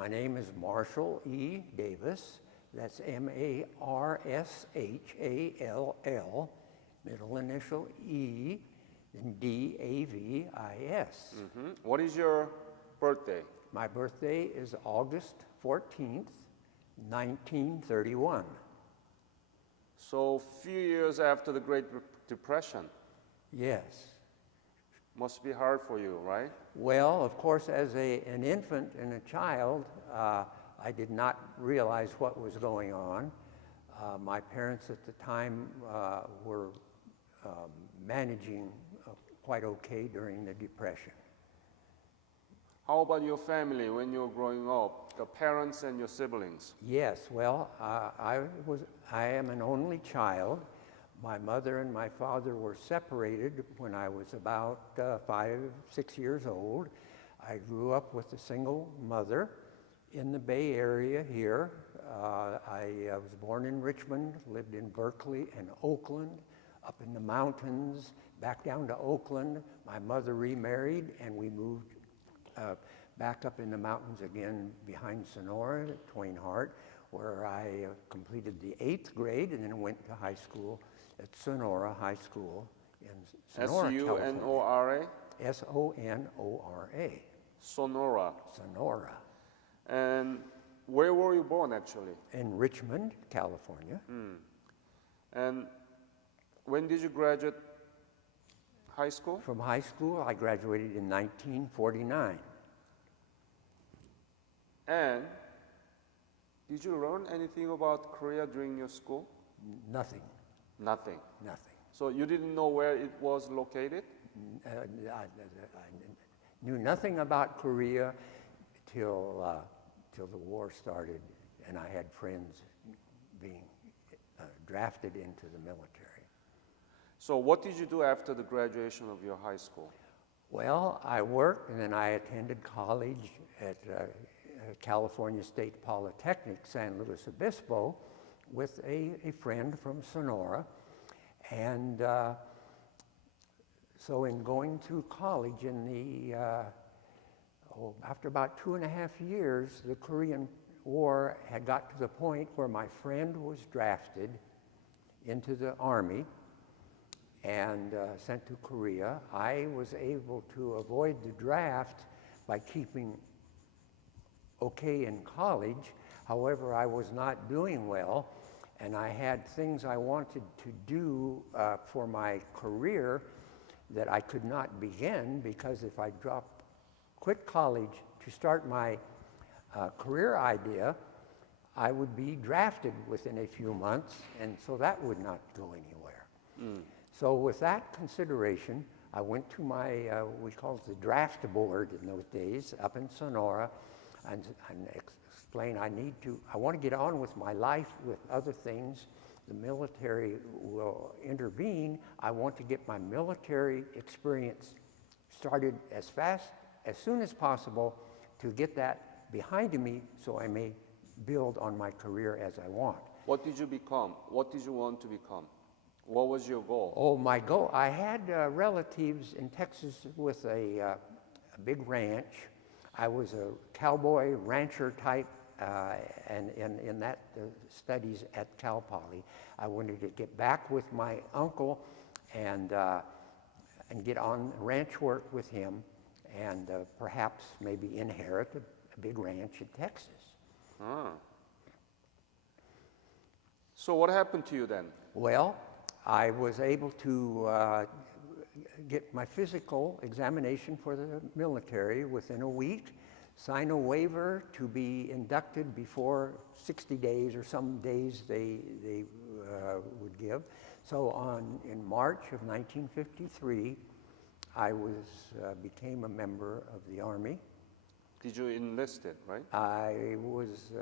My name is Marshall E. Davis. That's M-A-R-S-H-A-L-L, middle initial E, then D-A-V-I-S. What is your birthday? My birthday is August 14th, 1931. So few years after the Great Depression. Yes. Must be hard for you, right? Well, of course, as an infant and a child, I did not realize what was going on. My parents at the time were managing quite okay during the Depression. How about your family when you were growing up, the parents and your siblings? Yes, well, I am an only child. My mother and my father were separated when I was about 5, 6 years old. I grew up with a single mother in the Bay Area here. I was born in Richmond, lived in Berkeley and Oakland, up in the mountains, back down to Oakland. My mother remarried and we moved back up in the mountains again behind Sonora, Twain Harte, where I completed the 8th grade and then went to high school at Sonora High School in Sonora, California. S-U-N-O-R-A? S-O-N-O-R-A. Sonora. Sonora. And where were you born, actually? In Richmond, California. And when did you graduate high school? From high school, I graduated in 1949. And did you learn anything about Korea during your school? Nothing. Nothing. Nothing. So you didn't know where it was located? I knew nothing about Korea till the war started, and I had friends being drafted into the military. So what did you do after the graduation of your high school? Well, I worked, and then I attended college at California State Polytechnic, San Luis Obispo, with a friend from Sonora. And so in going through college in the, after about 2.5 years, the Korean War had got to the point where my friend was drafted into the Army and sent to Korea. I was able to avoid the draft by keeping okay in college. However, I was not doing well, and I had things I wanted to do for my career that I could not begin because if I quit college to start my career idea, I would be drafted within a few months, and so that would not go anywhere. So with that consideration, I went to my, we called it the draft board in those days, up in Sonora, and explain I want to get on with my life with other things. The military will intervene. I want to get my military experience started as soon as possible to get that behind me so I may build on my career as I want. What did you become? What did you want to become? What was your goal? Oh, my goal, I had relatives in Texas with a big ranch. I was a cowboy rancher type, and in that studies at Cal Poly. I wanted to get back with my uncle and get on ranch work with him, and perhaps maybe inherit a big ranch in Texas. So what happened to you then? Well, I was able to get my physical examination for the military within a week, sign a waiver to be inducted before 60 days or some days they would give. So in March of 1953, I became a member of the Army. Did you enlist it, right? I was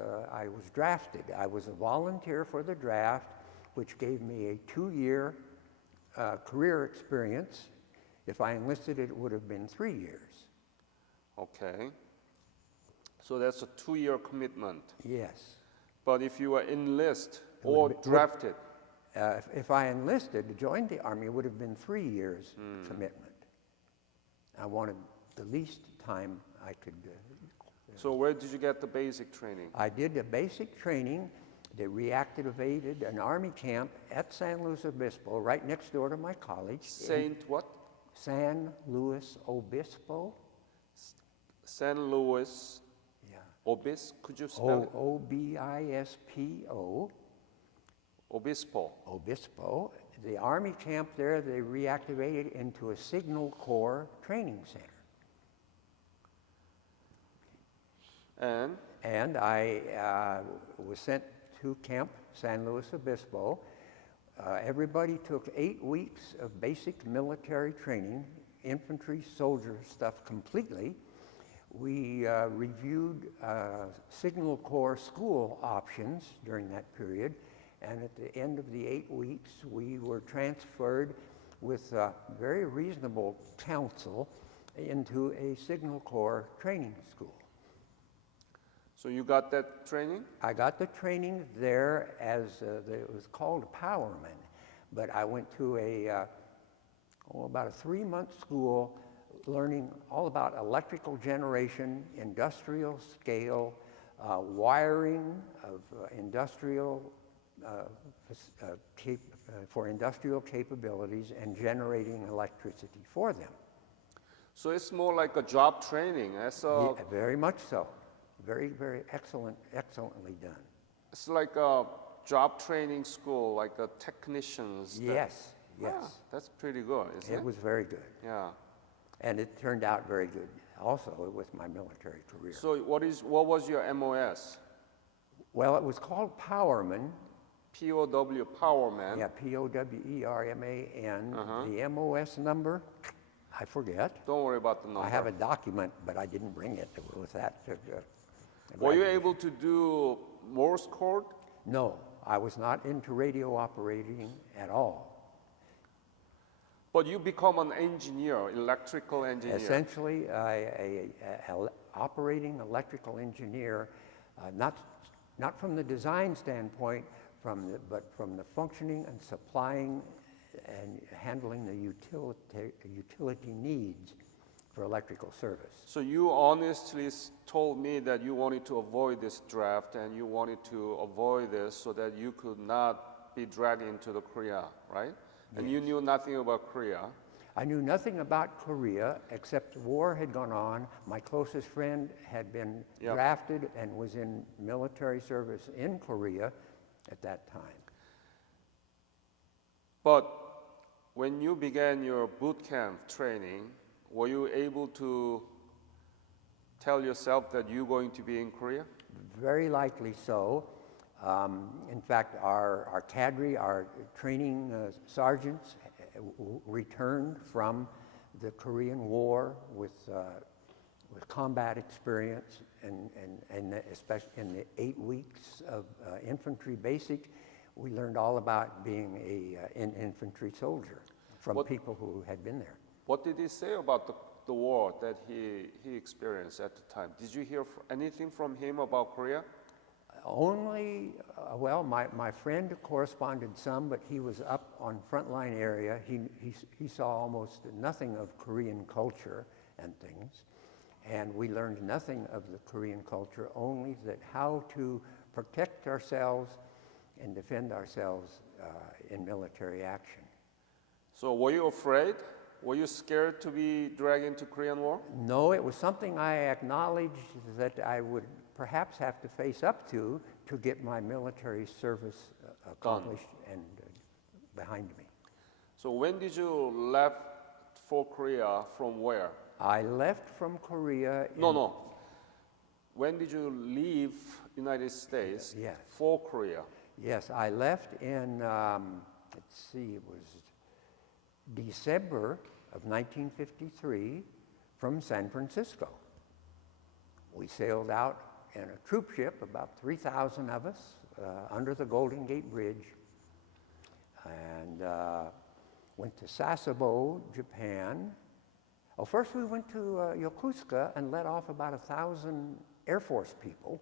drafted. I was a volunteer for the draft, which gave me a 2-year career experience. If I enlisted, it would have been 3 years. Okay. So that's a 2-year commitment. Yes. But if you were enlisted or drafted? If I enlisted to join the Army, it would have been 3 years commitment. I wanted the least time I could So where did you get the basic training? I did the basic training. They reactivated an Army camp at San Luis Obispo, right next door to my college. Saint what? San Luis Obispo. San Luis Yeah. Obispo. Could you spell it? Obispo. Obispo. Obispo. The Army camp there, they reactivated into a Signal Corps training center. And I was sent to Camp San Luis Obispo. Everybody took 8 weeks of basic military training, infantry, soldier stuff completely. We reviewed Signal Corps school options during that period, and at the end of the 8 weeks, we were transferred with very reasonable counsel into a Signal Corps training school. So you got that training? I got the training there as it was called Powerman, but I went to about a 3-month school learning all about electrical generation, industrial scale, wiring of for industrial capabilities, and generating electricity for them. So it's more like a job training. Yeah, very much so. Very, very excellently done. It's like a job training school, like a technicians. Yes. That's pretty good, isn't it? It was very good. Yeah. And it turned out very good also with my military career. So what was your MOS? Well, it was called Powerman. POW, Powerman. Yeah, Powerman. The MOS number, I forget. Don't worry about the number. I have a document, but I didn't bring it with that. Were you able to do Morse code? No, I was not into radio operating at all. But you become an engineer, electrical engineer. Essentially, an operating electrical engineer, not from the design standpoint, but from the functioning and supplying and handling the utility needs for electrical service. So you honestly told me that you wanted to avoid this draft and you wanted to avoid this so that you could not be dragged into the Korea, right? And Yes. you knew nothing about Korea. I knew nothing about Korea except the war had gone on. My closest friend had been drafted and was in military service in Korea at that time. But when you began your boot camp training, were you able to tell yourself that you're going to be in Korea? Very likely so. In fact, our cadre, our training sergeants, returned from the Korean War with combat experience, and especially in the 8 weeks of infantry basic, we learned all about being an infantry soldier from people who had been there. What did he say about the war that he experienced at the time? Did you hear anything from him about Korea? Only, well, my friend corresponded some, but he was up on frontline area. He saw almost nothing of Korean culture and things, and we learned nothing of the Korean culture, only that how to protect ourselves and defend ourselves in military action. So were you afraid? Were you scared to be dragged into Korean War? No, it was something I acknowledged that I would perhaps have to face up to get my military service accomplished and behind me. So when did you left for Korea, from where? I left from Korea. No. When did you leave United States for Korea? Yes, I left in, let's see, it was December of 1953 from San Francisco. We sailed out in a troop ship, about 3,000 of us, under the Golden Gate Bridge, and went to Sasebo, Japan. Oh, first we went to Yokosuka and let off about 1,000 Air Force people,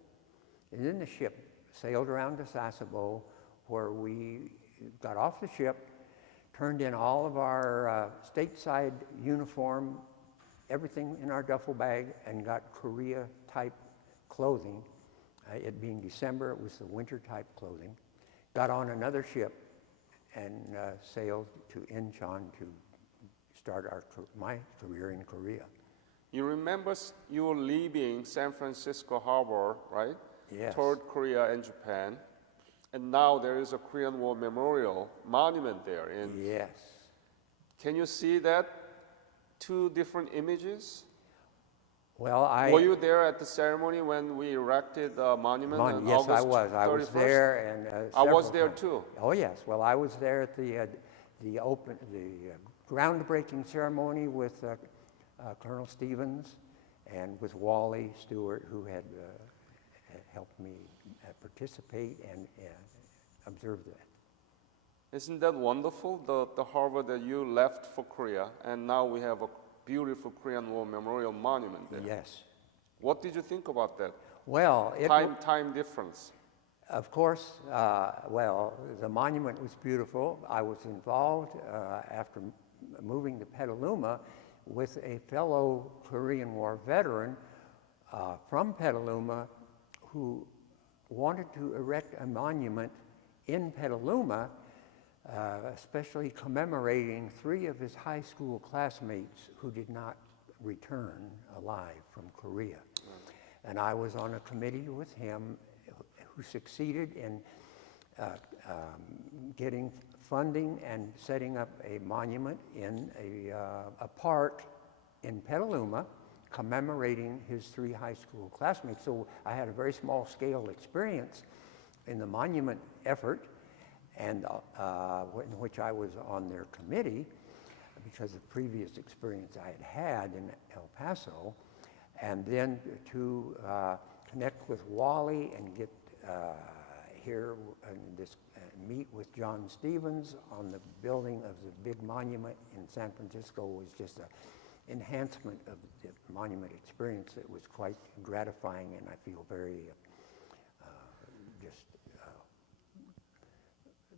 and then the ship sailed around to Sasebo, where we got off the ship, turned in all of our stateside uniform, everything in our duffel bag, and got Korea-type clothing. It being December, it was the winter type clothing. Got on another ship and sailed to Incheon to start my career in Korea. You remember you were leaving San Francisco Harbor, right? Yes. Toward Korea and Japan. And now there is a Korean War Memorial monument there. Yes. Can you see that? Two different images? Well, Were you there at the ceremony when we erected the monument on yes, August I was. 31st? I was there, and I was several there times. too. Oh yes. Well, I was there at the groundbreaking ceremony with Colonel Stevens and with Wally Stewart, who had helped me participate and observe that. Isn't that wonderful, the harbor that you left for Korea, and now we have a beautiful Korean War Memorial Monument there. Yes. What did you think about that? Well, Time difference. of course, well, the monument was beautiful. I was involved after moving to Petaluma with a fellow Korean War veteran from Petaluma who wanted to erect a monument in Petaluma, especially commemorating 3 of his high school classmates who did not return alive from Korea. And I was on a committee with him who succeeded in getting funding and setting up a monument in a park in Petaluma commemorating his 3 high school classmates. So I had a very small scale experience in the monument effort, and in which I was on their committee because of previous experience I had had in El Paso, and then to connect with Wally and get here and meet with John Stevens on the building of the big monument in San Francisco was just an enhancement of the monument experience that was quite gratifying, and I feel very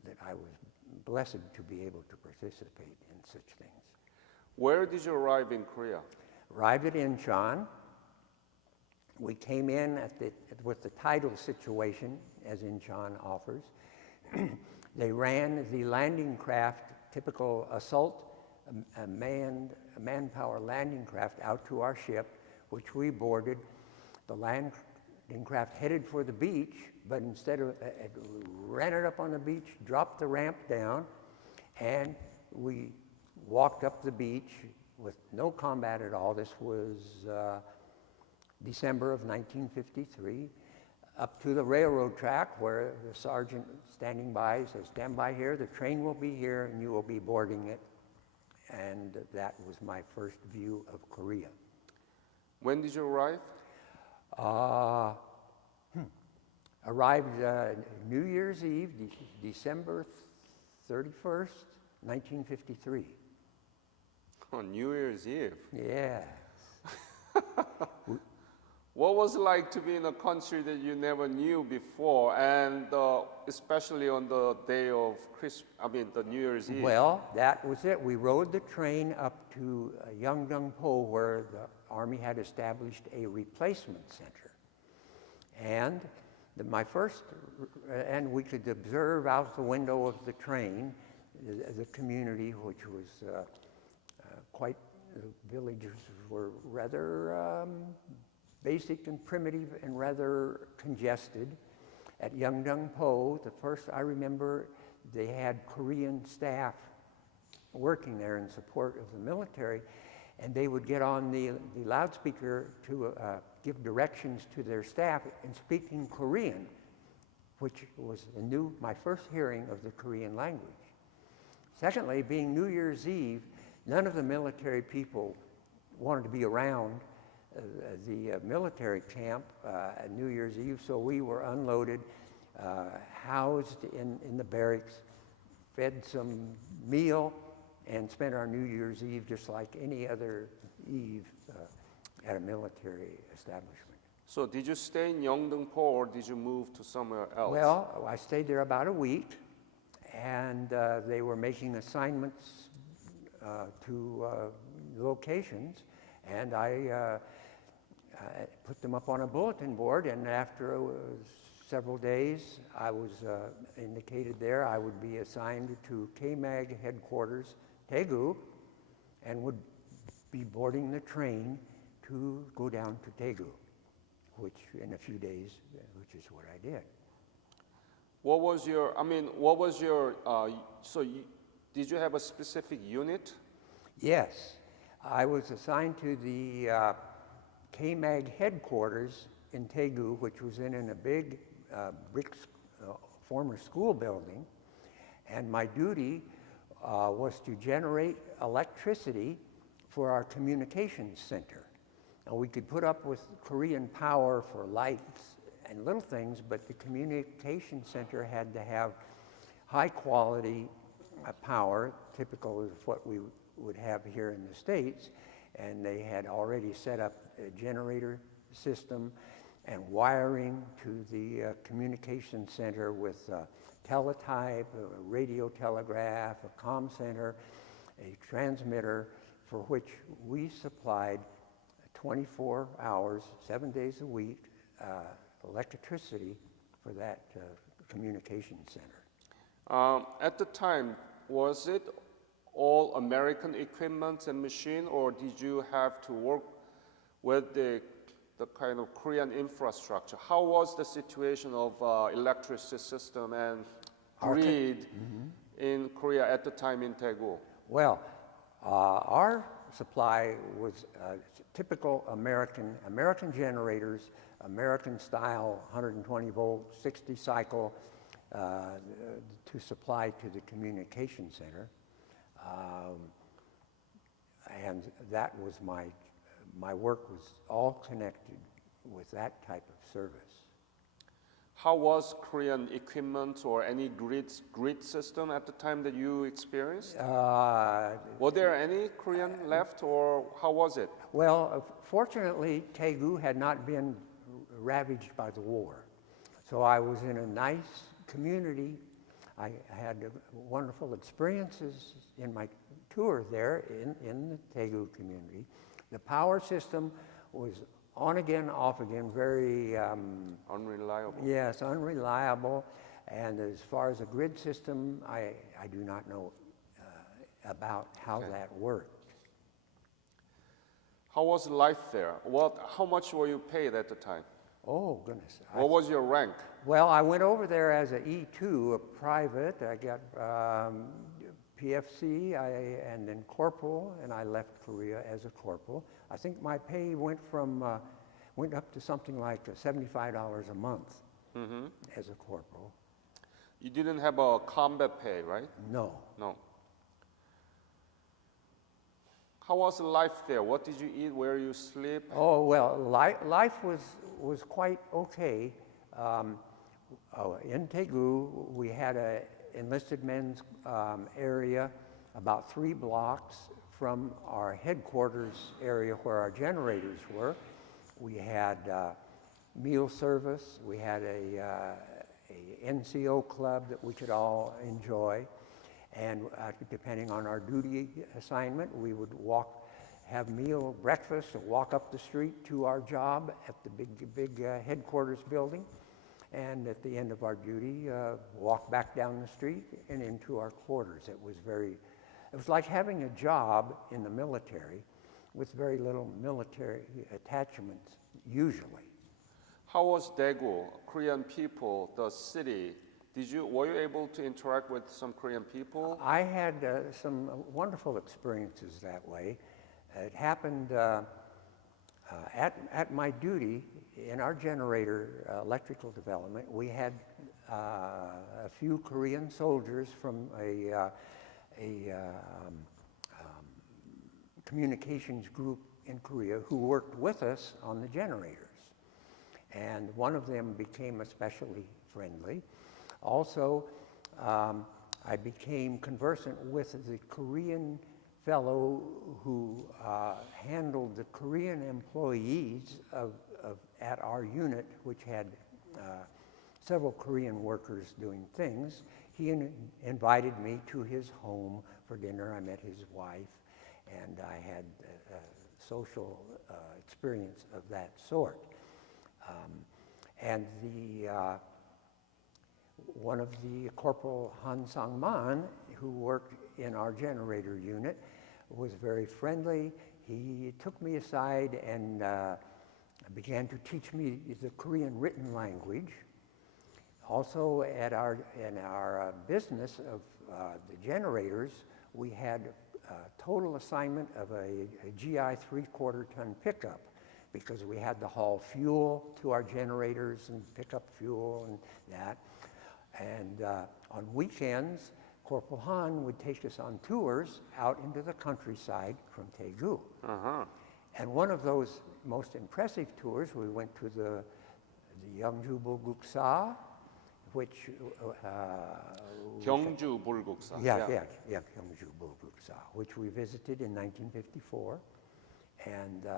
that I was blessed to be able to participate in such things. Where did you arrive in Korea? Arrived at Incheon. We came in with the tidal situation, as Incheon offers. They ran the landing craft, typical assault, a manpower landing craft out to our ship, which we boarded. The landing craft headed for the beach, but instead of, it ran it up on the beach, dropped the ramp down, and we walked up the beach with no combat at all. This was December of 1953, up to the railroad track where the sergeant standing by says, "Stand by here, the train will be here and you will be boarding it." And that was my first view of Korea. When did you arrive? Arrived New Year's Eve, December 31st, 1953. On New Year's Eve. Yeah. What was it like to be in a country that you never knew before, and especially on the day of the New Year's Eve? Well, that was it. We rode the train up to Yeongdeung-po, where the Army had established a replacement center. And and we could observe out the window of the train the community, which was the villagers were rather basic and primitive and rather congested. At Yeongdeung-po, the first I remember, they had Korean staff working there in support of the military, and they would get on the loudspeaker to give directions to their staff in speaking Korean, which was my first hearing of the Korean language. Secondly, being New Year's Eve, none of the military people wanted to be around the military camp at New Year's Eve, so we were unloaded, housed in the barracks, fed some meal, and spent our New Year's Eve just like any other Eve at a military establishment. So did you stay in Yeongdeung-po or did you move to somewhere else? Well, I stayed there about a week, and they were making assignments to locations, and I put them up on a bulletin board, and after several days, I was indicated there I would be assigned to KMAG headquarters, Daegu, and would be boarding the train to go down to Daegu, which in a few days, which is what I did. What was your, did you have a specific unit? Yes, I was assigned to the KMAG headquarters in Daegu, which was in a big brick former school building, and my duty was to generate electricity for our communications center. Now, we could put up with Korean power for lights and little things, but the communication center had to have high quality power, typical of what we would have here in the States, and they had already set up a generator system and wiring to the communication center with teletype, a radio telegraph, a comm center, a transmitter, for which we supplied 24 hours, 7 days a week, electricity for that communication center. At the time, was it all American equipment and machine, or did you have to work with the kind of Korean infrastructure? How was the situation of electricity system and grid in Korea at the time in Daegu? Well, our supply was typical American generators, American style 120 volt, 60 cycle to supply to the communication center. And that was my work was all connected with that type of service. How was Korean equipment or any grid system at the time that you experienced? Were there any Korean left, or how was it? Well, fortunately, Daegu had not been ravaged by the war. So I was in a nice community. I had wonderful experiences in my tour there in the Daegu community. The power system was on again, off again, very... unreliable. Yes, unreliable. And as far as a grid system, I do not know about how that worked. How was life there? How much were you paid at the time? Oh, goodness. What was your rank? Well, I went over there as an E2, a private. I got PFC and then corporal, and I left Korea as a corporal. I think my pay went up to something like $75 a month as a corporal. You didn't have a combat pay, right? No. No. How was life there? What did you eat? Where you sleep? Oh, well, life was quite okay. In Daegu, we had a enlisted men's area about 3 blocks from our headquarters area where our generators were. We had meal service. We had a NCO club that we could all enjoy. And depending on our duty assignment, we would have breakfast, and walk up the street to our job at the big headquarters building. And at the end of our duty, walk back down the street and into our quarters. It was like having a job in the military with very little military attachments, usually. How was Daegu, Korean people, the city? Were you able to interact with some Korean people? I had some wonderful experiences that way. It happened at my duty in our generator electrical development. We had a few Korean soldiers from a communications group in Korea who worked with us on the generators. And one of them became especially friendly. Also, I became conversant with the Korean fellow who handled the Korean employees at our unit, which had several Korean workers doing things. He invited me to his home for dinner. I met his wife, and I had social experience of that sort. And one of the Corporal Han Sang-man, who worked in our generator unit, was very friendly. He took me aside and began to teach me the Korean written language. Also, in our business of the generators, we had a total assignment of a GI 3/4 ton pickup, because we had to haul fuel to our generators and pick up fuel and that. And on weekends, Corporal Han would take us on tours out into the countryside from Daegu. And one of those most impressive tours, we went to the Yeongju Bulguksa, which Gyeongju Bulguksa. Gyeongju Bulguksa, which we visited in 1954, and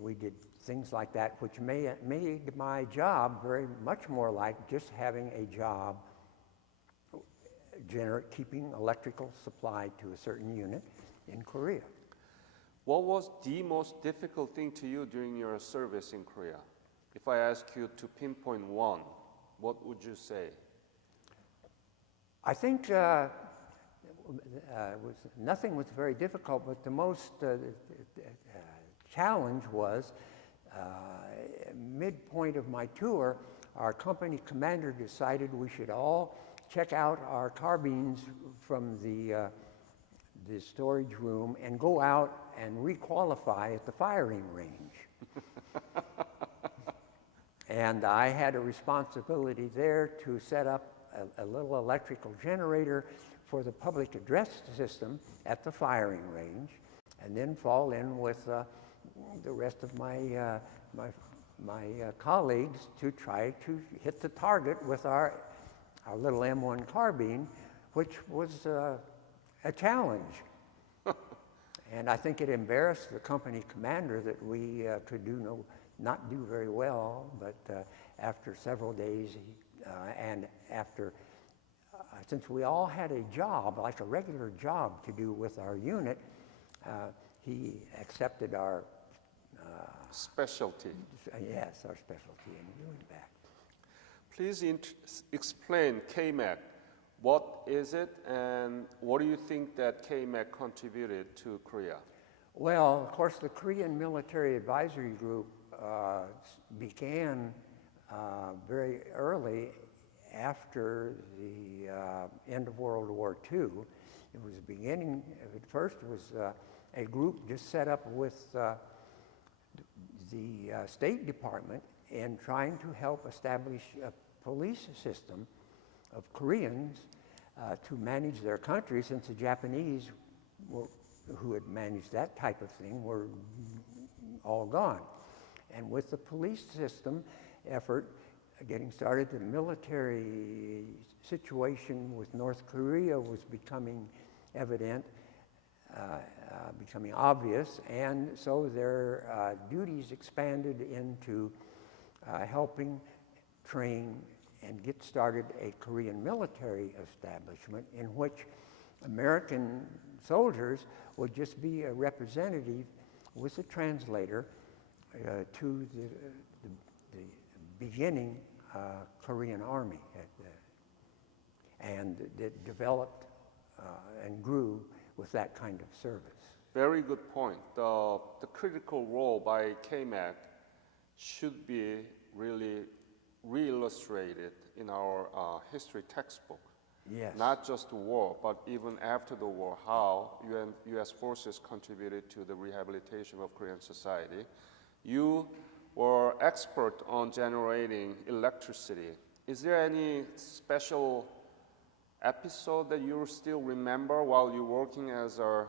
we did things like that, which made my job very much more like just having a job, keeping electrical supply to a certain unit in Korea. What was the most difficult thing to you during your service in Korea? If I ask you to pinpoint one, what would you say? I think nothing was very difficult, but the most challenge was midpoint of my tour, our company commander decided we should all check out our carbines from the storage room and go out and requalify at the firing range. And I had a responsibility there to set up a little electrical generator for the public address system at the firing range, and then fall in with the rest of my colleagues to try to hit the target with our little M1 carbine, which was a challenge. And I think it embarrassed the company commander that we could not do very well, but after several days, and after, since we all had a job, like a regular job to do with our unit, he accepted our specialty. Yes, our specialty in doing that. Please explain KMAC. What is it, and what do you think that KMAC contributed to Korea? Well, of course, the Korean Military Advisory Group began very early after the end of World War II. It was beginning, at first, it was a group just set up with the State Department in trying to help establish a police system of Koreans to manage their country, since the Japanese, who had managed that type of thing, were all gone. And with the police system effort getting started, the military situation with North Korea was becoming evident, becoming obvious, and so their duties expanded into helping train and get started a Korean military establishment in which American soldiers would just be a representative with a translator to the beginning Korean army, and it developed and grew with that kind of service. Very good point. The critical role by KMAC should be really re-illustrated in our history textbook. Yes. Not just the war, but even after the war, how U.S. forces contributed to the rehabilitation of Korean society. You were expert on generating electricity. Is there any special episode that you still remember while you're working as a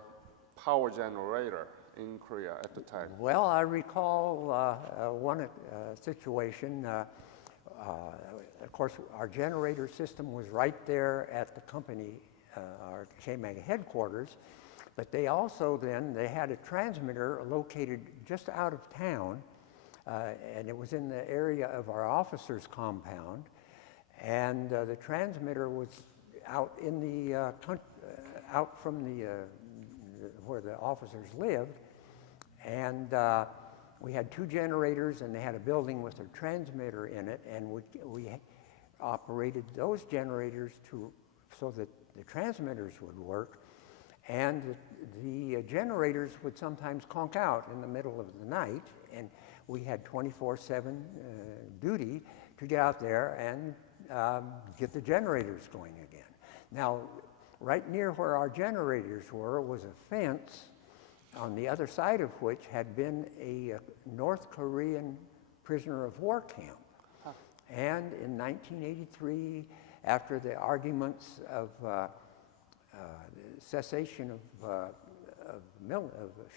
power generator in Korea at the time? Well, I recall one situation. Of course, our generator system was right there at the company, our KMAG headquarters, but they also they had a transmitter located just out of town, and it was in the area of our officers' compound, and the transmitter was out in the out from the where the officers lived, and we had 2 generators, and they had a building with a transmitter in it, and we operated those generators so that the transmitters would work, and the generators would sometimes conk out in the middle of the night, and we had 24/7 duty to get out there and get the generators going again. Now, right near where our generators were was a fence, on the other side of which had been a North Korean prisoner of war camp. And in 1983, after the arguments of cessation of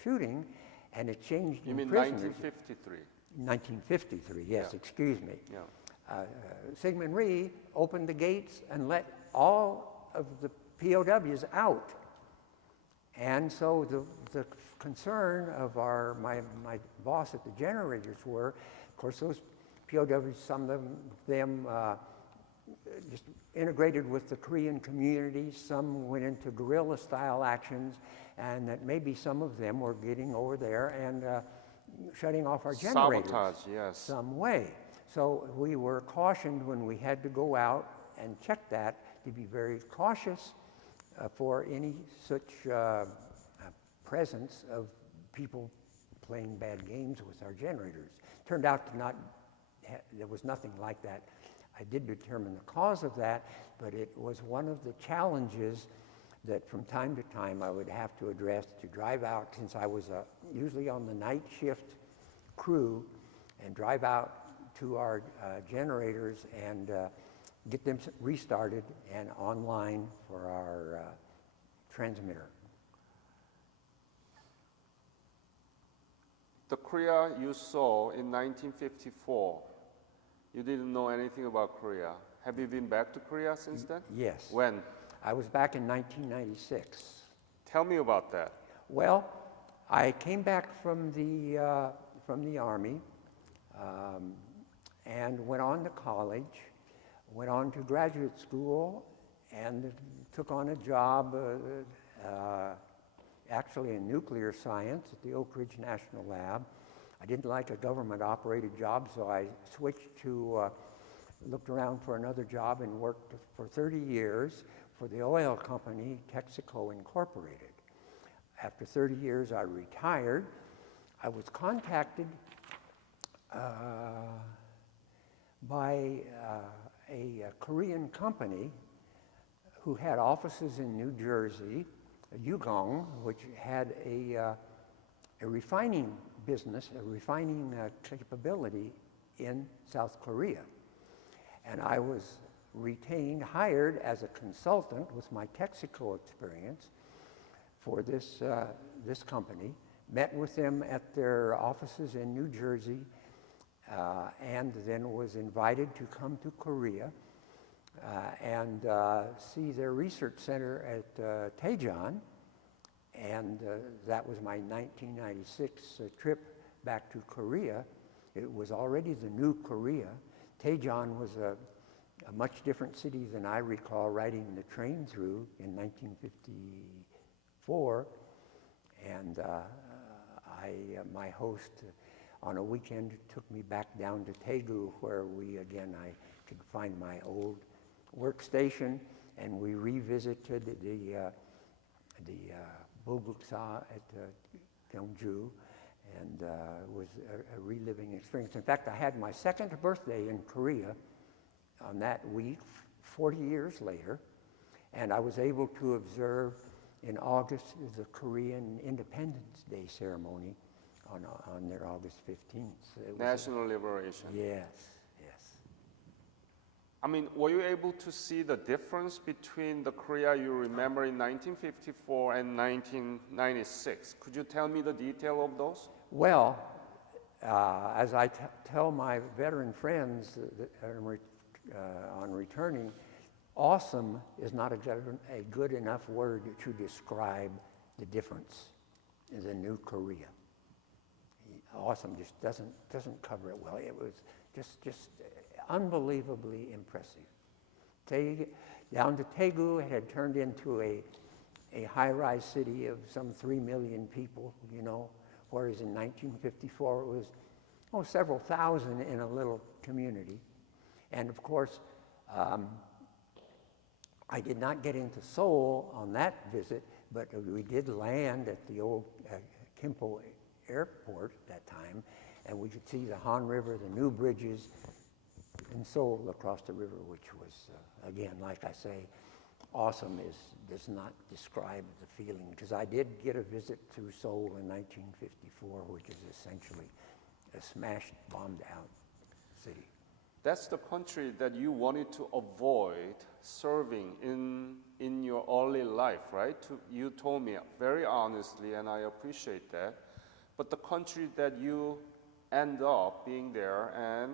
shooting and it changed You in mean prisoners. 1953? 1953, yes, Yeah. excuse me. Yeah. Syngman Rhee opened the gates and let all of the POWs out. And so the concern of my boss at the generators were, of course, those POWs, some of them just integrated with the Korean community, some went into guerrilla-style actions, and that maybe some of them were getting over there and shutting off our generators Sabotage, yes. some way. So we were cautioned when we had to go out and check that to be very cautious for any such presence of people playing bad games with our generators. Turned out to there was nothing like that. I did determine the cause of that, but it was one of the challenges that from time to time I would have to address to drive out, since I was usually on the night shift crew, and drive out to our generators and get them restarted and online for our transmitter. The Korea you saw in 1954, you didn't know anything about Korea. Have you been back to Korea since then? Yes. When? I was back in 1996. Tell me about that. Well, I came back from the Army and went on to college, went on to graduate school, and took on a job, actually in nuclear science at the Oak Ridge National Lab. I didn't like a government-operated job, so I switched to, looked around for another job and worked for 30 years for the oil company, Texaco Incorporated. After 30 years, I retired. I was contacted by a Korean company who had offices in New Jersey, Yugong, which had a refining business, a refining capability in South Korea. And I was hired as a consultant with my Texaco experience for this company, met with them at their offices in New Jersey, and then was invited to come to Korea and see their research center at Daejeon. And that was my 1996 trip back to Korea. It was already the new Korea. Daejeon was a much different city than I recall riding the train through in 1954. And my host on a weekend took me back down to Daegu, where I could find my old workstation, and we revisited the Bulguksa at Gyeongju, and it was a reliving experience. In fact, I had my second birthday in Korea on that week, 40 years later, and I was able to observe in August the Korean Independence Day ceremony on their August 15th. National liberation. Yes. I mean, were you able to see the difference between the Korea you remember in 1954 and 1996? Could you tell me the detail of those? Well, as I tell my veteran friends on returning, awesome is not a good enough word to describe the difference in the new Korea. Awesome just doesn't cover it well. It was just unbelievably impressive. Down to Daegu, it had turned into a a high-rise city of some 3 million people, you know, whereas in 1954 it was several thousand in a little community. And of course, I did not get into Seoul on that visit, but we did land at the old Kimpo Airport at that time, and we could see the Han River, the new bridges in Seoul across the river, which was, again, like I say, awesome does not describe the feeling, because I did get a visit to Seoul in 1954, which is essentially a smashed, bombed out city. That's the country that you wanted to avoid serving in your early life, right? You told me very honestly, and I appreciate that. But the country that you end up being there, and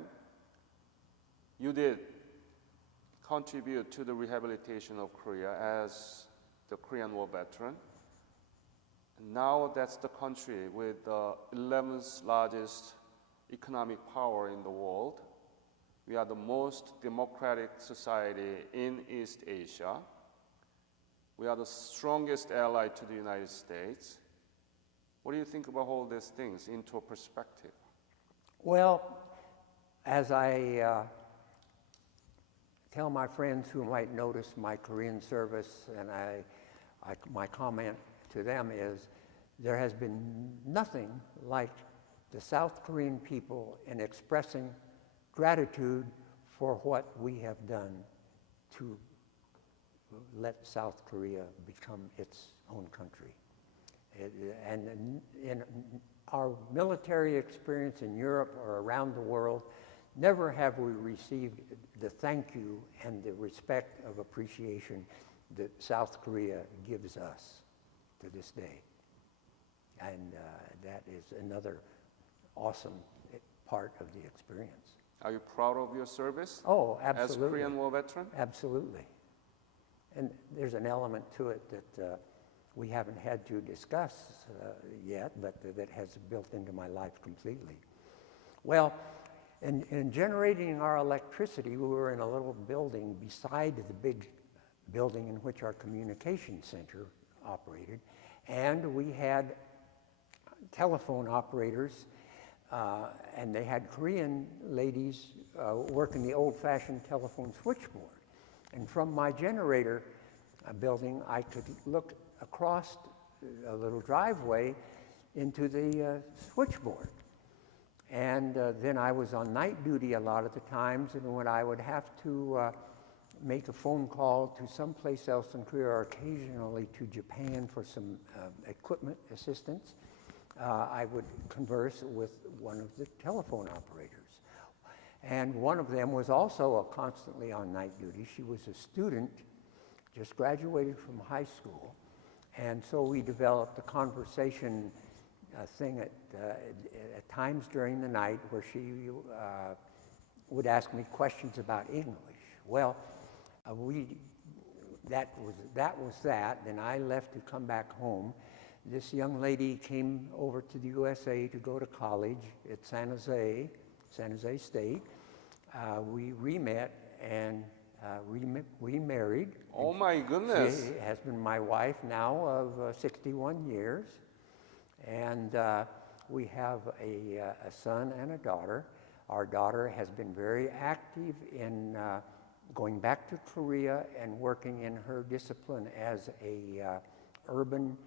you did contribute to the rehabilitation of Korea as the Korean War veteran. And now that's the country with the 11th largest economic power in the world. We are the most democratic society in East Asia. We are the strongest ally to the United States. What do you think about all these things into a perspective? Well, as I tell my friends who might notice my Korean service, and my comment to them is, there has been nothing like the South Korean people in expressing gratitude for what we have done to let South Korea become its own country. And in our military experience in Europe or around the world, never have we received the thank you and the respect of appreciation that South Korea gives us to this day. And that is another awesome part of the experience. Are you proud of your service? Oh, absolutely. As a Korean War veteran? Absolutely. And there's an element to it that we haven't had to discuss yet, but that has built into my life completely. Well, in generating our electricity, we were in a little building beside the big building in which our communication center operated, and we had telephone operators, and they had Korean ladies working the old-fashioned telephone switchboard. And from my generator building, I could look across a little driveway into the switchboard. And then I was on night duty a lot of the times, and when I would have to make a phone call to someplace else in Korea, or occasionally to Japan for some equipment assistance, I would converse with one of the telephone operators. And one of them was also constantly on night duty. She was a student, just graduated from high school, and so we developed a conversation thing at times during the night where she would ask me questions about English. Well, that was that. Then I left to come back home. This young lady came over to the USA to go to college at San Jose State. We re-met and remarried. Oh my goodness. She has been my wife now of 61 years. And we have a son and a daughter. Our daughter has been very active in going back to Korea and working in her discipline as a urban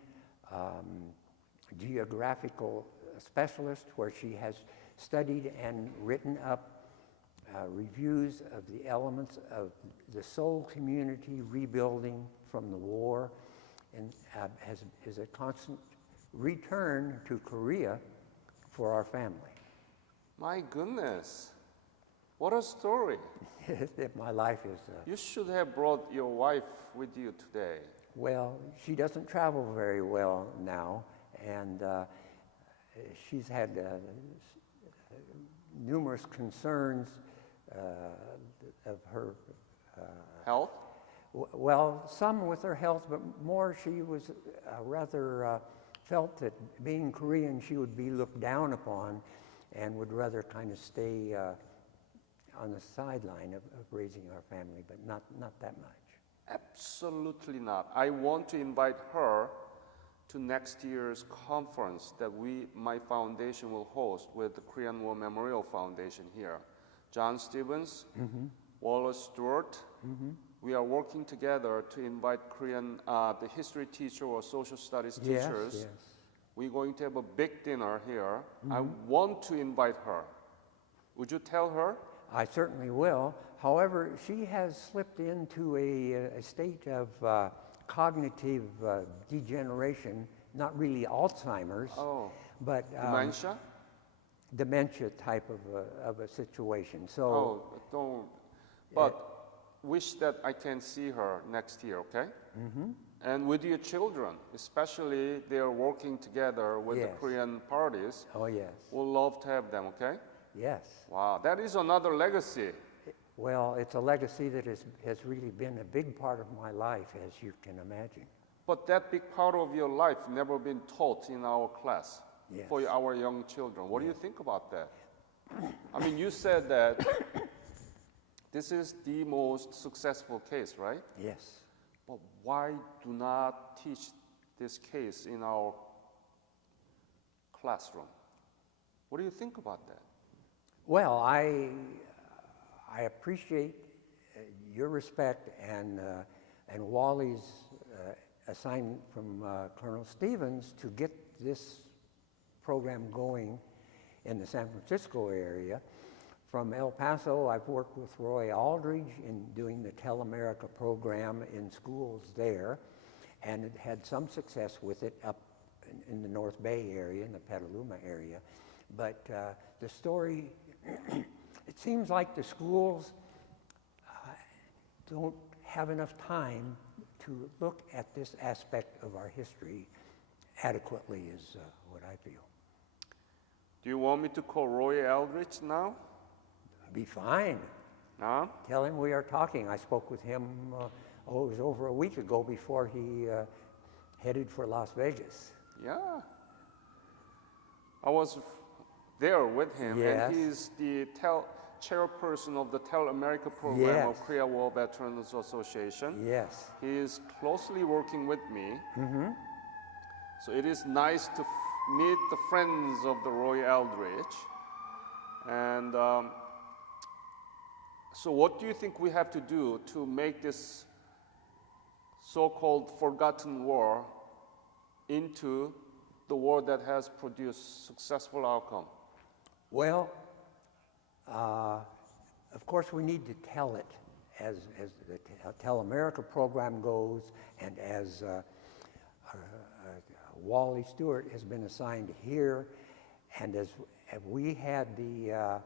geographical specialist, where she has studied and written up reviews of the elements of the Seoul community rebuilding from the war, and is a constant return to Korea for our family. My goodness. What a story. My life is... You should have brought your wife with you today. Well, she doesn't travel very well now, and she's had numerous concerns of her... Health? Well, some with her health, but more she was rather felt that being Korean, she would be looked down upon and would rather kind of stay on the sideline of raising our family, but not that much. Absolutely not. I want to invite her to next year's conference that my foundation will host with the Korean War Memorial Foundation here. John Stevens, Wallace Stewart, we are working together to invite the history teacher or social studies teachers. Yes. We're going to have a big dinner here. I want to invite her. Would you tell her? I certainly will. However, she has slipped into a state of cognitive degeneration, not really Alzheimer's, but Dementia? dementia type of a situation. So, don't. But wish that I can see her next year, okay? And with your children, especially they're working together with the Yes. Korean parties. oh yes, We'll love to have them, okay? yes. Wow, that is another legacy. Well, it's a legacy that has really been a big part of my life, as you can imagine. But that big part of your life never been taught in our class Yes. for our young children. What do you think about that? I mean, you said that this is the most successful case, right? Yes. But why do not teach this case in our classroom? What do you think about that? Well, I appreciate your respect and Wally's assignment from Colonel Stevens to get this program going in the San Francisco area. From El Paso, I've worked with Roy Aldridge in doing the Tell America program in schools there, and it had some success with it up in the North Bay area, in the Petaluma area. But the story, it seems like the schools don't have enough time to look at this aspect of our history adequately, is what I feel. Do you want me to call Roy Aldrich now? Be fine. Huh? Tell him we are talking. I spoke with him, it was over a week ago before he headed for Las Vegas. Yeah. I was there with him, Yes. and he's the chairperson of the Tell America program Yes. of Korea War Veterans Association. Yes. He is closely working with me. So it is nice to meet the friends of the Roy Aldrich. And so what do you think we have to do to make this so-called forgotten war into the war that has produced successful outcome? Well, of course, we need to tell it as the Tell America program goes, and as Wally Stewart has been assigned here, and as we had the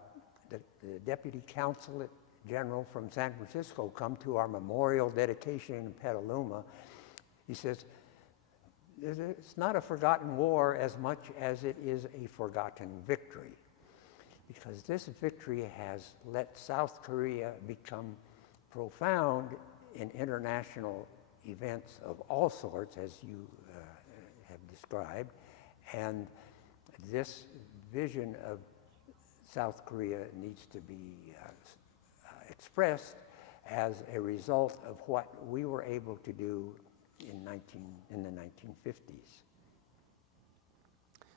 Deputy Consulate General from San Francisco come to our memorial dedication in Petaluma. He says, it's not a forgotten war as much as it is a forgotten victory, because this victory has let South Korea become profound in international events of all sorts, as you have described, and this vision of South Korea needs to be expressed as a result of what we were able to do in the 1950s.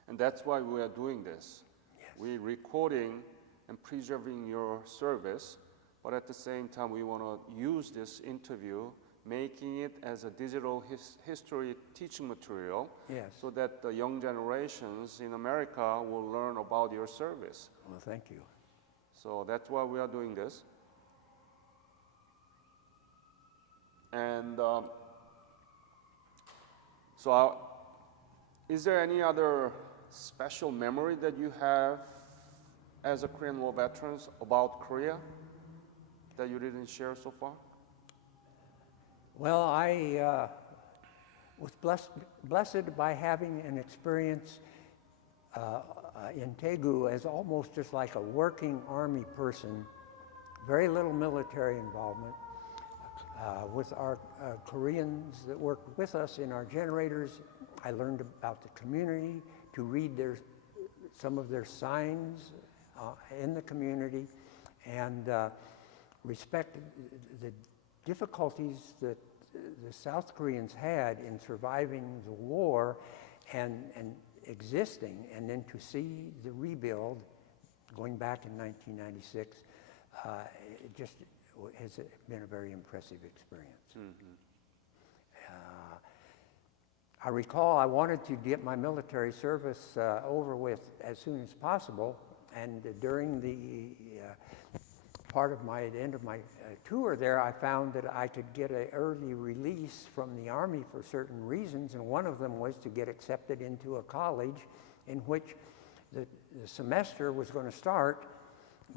And that's why we are doing this. Yes. We're recording and preserving your service, but at the same time, we want to use this interview, making it as a digital history teaching material, Yes. so that the young generations in America will learn about your service. Well, thank you. So that's why we are doing this. And is there any other special memory that you have as a Korean War veteran about Korea that you didn't share so far? Well, I was blessed by having an experience in Daegu as almost just like a working army person, very little military involvement. With our Koreans that worked with us in our generators, I learned about the community, to read some of their signs in the community, and respect the difficulties that the South Koreans had in surviving the war and existing, and then to see the rebuild going back in 1996, it just has been a very impressive experience. I recall I wanted to get my military service over with as soon as possible, and during the end of my tour there, I found that I could get an early release from the Army for certain reasons, and one of them was to get accepted into a college in which the semester was going to start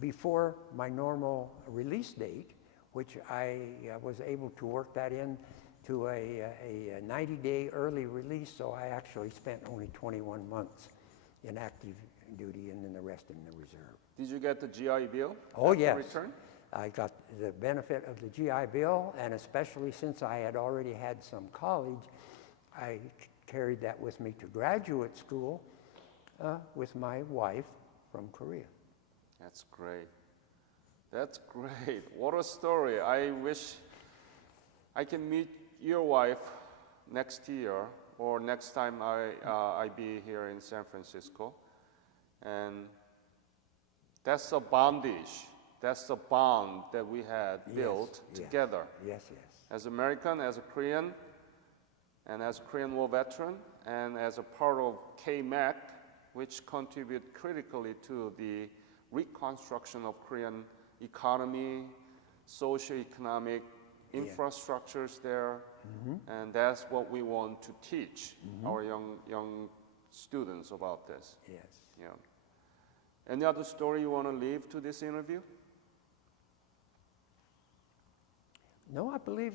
before my normal release date, which I was able to work that in to a 90-day early release, so I actually spent only 21 months in active duty and then the rest in the reserve. Did you get the GI Bill? Oh, after yes. Return? I got the benefit of the GI Bill, and especially since I had already had some college, I carried that with me to graduate school with my wife from Korea. That's great. That's great. What a story. I wish I can meet your wife next year or next time I be here in San Francisco. And that's a bondage. That's the bond that we had built together. Yes, yes. As American, as a Korean, and as a Korean War veteran, and as a part of KMAC, which contribute critically to the reconstruction of Korean economy, socio-economic infrastructures there, and that's what we want to teach our young students about this. Yes. Yeah. Any other story you want to leave to this interview? No, I believe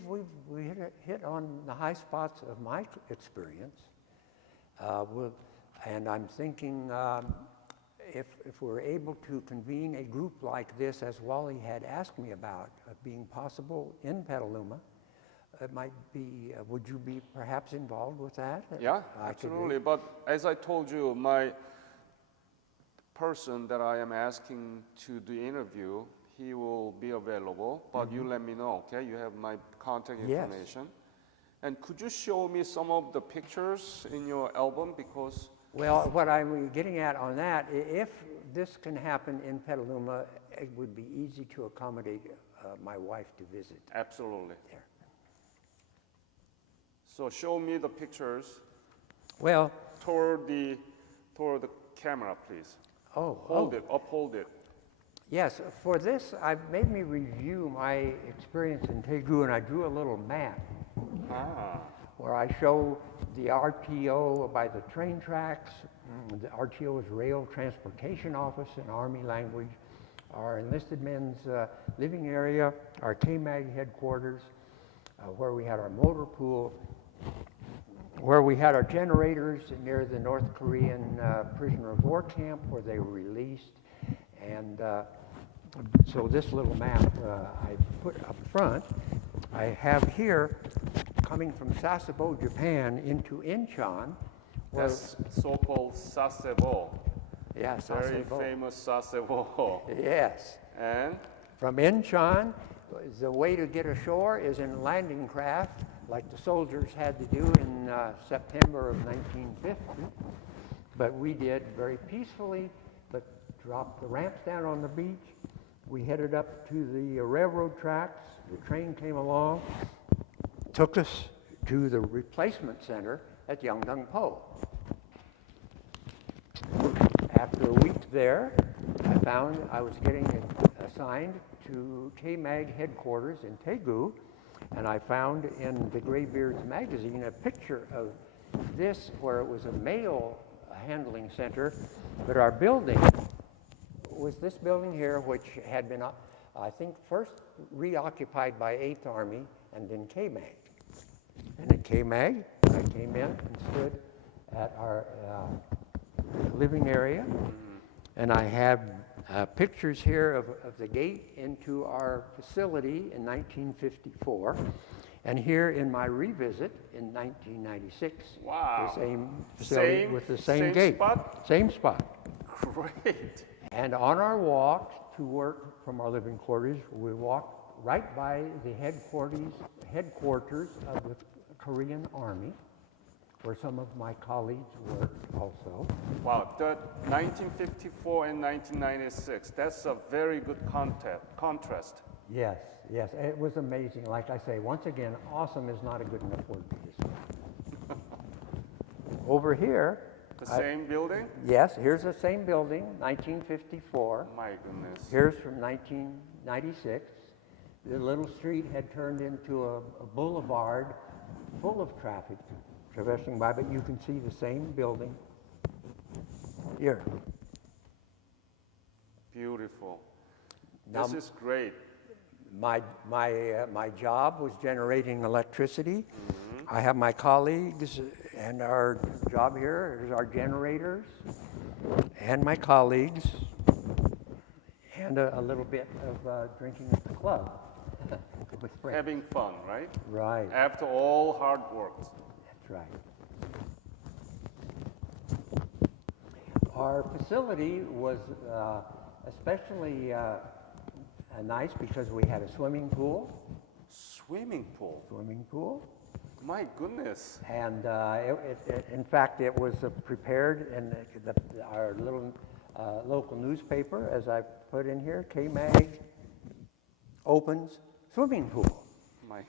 we hit on the high spots of my experience. And I'm thinking if we're able to convene a group like this, as Wally had asked me about, being possible in Petaluma, it might be, would you be perhaps involved with that? Yeah, absolutely. But as I told you, my person that I am asking to do interview, he will be available, but you let me know, okay? You have my contact information. And could you show me some of the pictures in your album? Because well, what I'm getting at on that, if this can happen in Petaluma, it would be easy to accommodate my wife to visit. Absolutely. There. So show me the pictures. Well, toward the camera, please. Hold it, uphold it. Yes, for this, I've made me review my experience in Daegu, and I drew a little map where I show the RTO by the train tracks. The RTO is Rail Transportation Office in Army language, our enlisted men's living area, our KMAG headquarters, where we had our motor pool, where we had our generators near the North Korean prisoner of war camp where they were released. And so this little map I put up front, I have here, coming from Sasebo, Japan, into Incheon. That's so-called Sasebo. Yeah, Very Sasebo. famous Sasebo. Yes. And from Incheon, the way to get ashore is in landing craft, like the soldiers had to do in September of 1950. But we did very peacefully, but dropped the ramps down on the beach. We headed up to the railroad tracks. The train came along, took us to the replacement center at Yeongdeung-po. After a week there, I found I was getting assigned to KMAG headquarters in Daegu, and I found in the Graybeards magazine a picture of this where it was a mail handling center, but our building was this building here, which had been, I think, first reoccupied by 8th Army and then KMAG. And at KMAG, I came in and stood at our living area, and I have pictures here of the gate into our facility in 1954, and here in my revisit in 1996, wow, the same facility with the same gate. Spot? Same spot. Great. And on our walk to work from our living quarters, we walked right by the headquarters of the Korean Army, where some of my colleagues worked also. Wow, the 1954 and 1996, that's a very good contrast. Yes, yes, it was amazing. Like I say, once again, awesome is not a good enough word to describe. Over here, The same building? yes, here's the same building, 1954. My goodness. Here's from 1996. The little street had turned into a boulevard full of traffic traversing by, but you can see the same building here. Beautiful. Now, This is great. my job was generating electricity. I have my colleagues, and our job here is our generators, and my colleagues, and a little bit of drinking at the club with friends. Having fun, right? Right, After all hard work. that's right. Our facility was especially nice because we had a swimming pool. Swimming pool. My goodness. And in fact, it was prepared in our little local newspaper, as I put in here, K-Mag opens swimming pool. My.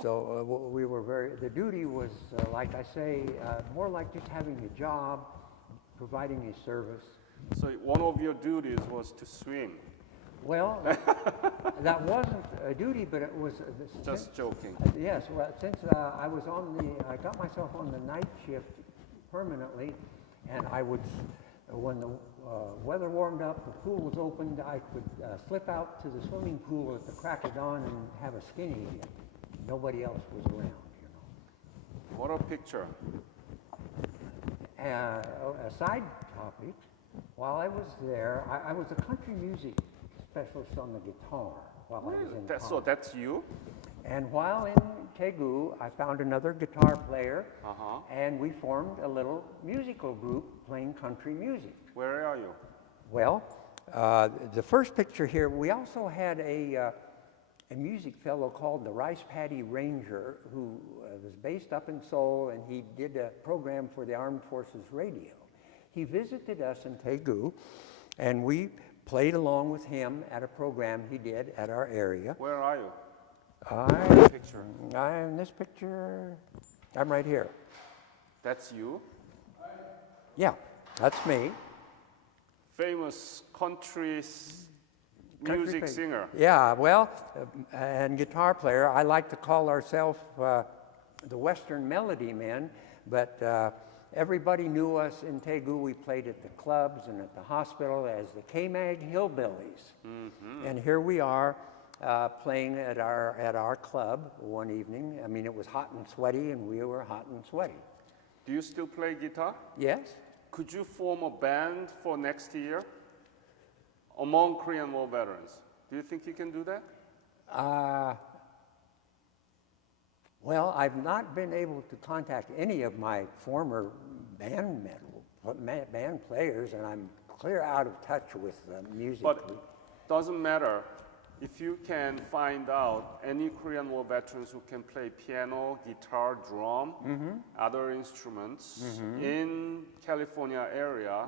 So we were the duty was, like I say, more like just having a job, providing a service. So one of your duties was to swim. Well, that wasn't a duty, but it was... Just joking. Yes, well, since I got myself on the night shift permanently, and I would, when the weather warmed up, the pool was opened, I could slip out to the swimming pool at the crack of dawn and have a skinny. Nobody else was around, you know. What a picture. A side topic, while I was there, I was a country music specialist on the guitar while I was in college. So that's you? And while in Daegu, I found another guitar player, and we formed a little musical group playing country music. Where are you? Well, the first picture here, we also had a music fellow called the Rice Paddy Ranger, who was based up in Seoul, and he did a program for the Armed Forces Radio. He visited us in Daegu, and we played along with him at a program he did at our area. Where are you? Picture. In this picture, I'm right here. That's you? Yeah, that's me. Famous music singer. Yeah, well, and guitar player. I like to call ourselves the Western Melody Men, but everybody knew us in Daegu. We played at the clubs and at the hospital as the K-Mag Hillbillies. And here we are playing at our club one evening. I mean, it was hot and sweaty, and we were hot and sweaty. Do you still play guitar? Yes. Could you form a band for next year among Korean War veterans? Do you think you can do that? Well, I've not been able to contact any of my former band players, and I'm clear out of touch with music. But doesn't matter. If you can find out any Korean War veterans who can play piano, guitar, drum, other instruments in California area,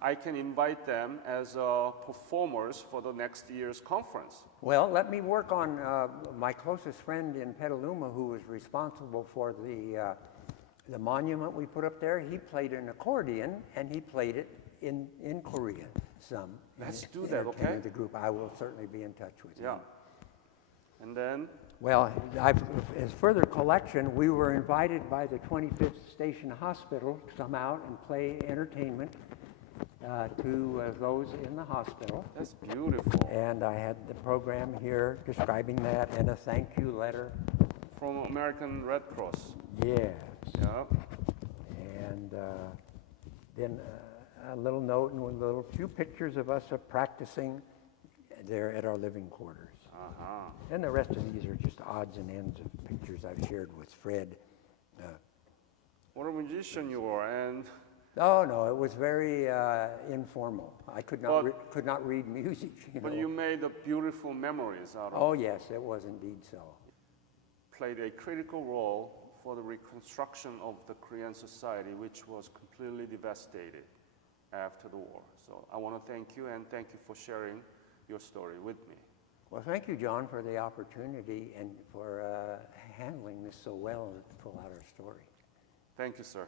I can invite them as performers for the next year's conference. Well, let me work on my closest friend in Petaluma, who was responsible for the monument we put up there. He played an accordion, and he played it in Korea some. Let's do that, okay? The group. I will certainly be in touch with you. Yeah. And then? Well, as further collection, we were invited by the 25th Station Hospital to come out and play entertainment to those in the hospital. That's beautiful. And I had the program here describing that and a thank you letter. From American Red Cross. Yes. Yeah. And then a little note and a few pictures of us practicing there at our living quarters. And the rest of these are just odds and ends of pictures I've shared with Fred. What a musician you are, and Oh, no, it was very informal. I could not, But- could not read music, you know. But you made beautiful memories out of Oh, yes, it was indeed so. played a critical role for the reconstruction of the Korean society, which was completely devastated after the war. So I want to thank you and thank you for sharing your story with me. Well, thank you, John, for the opportunity and for handling this so well to pull out our story. Thank you, sir.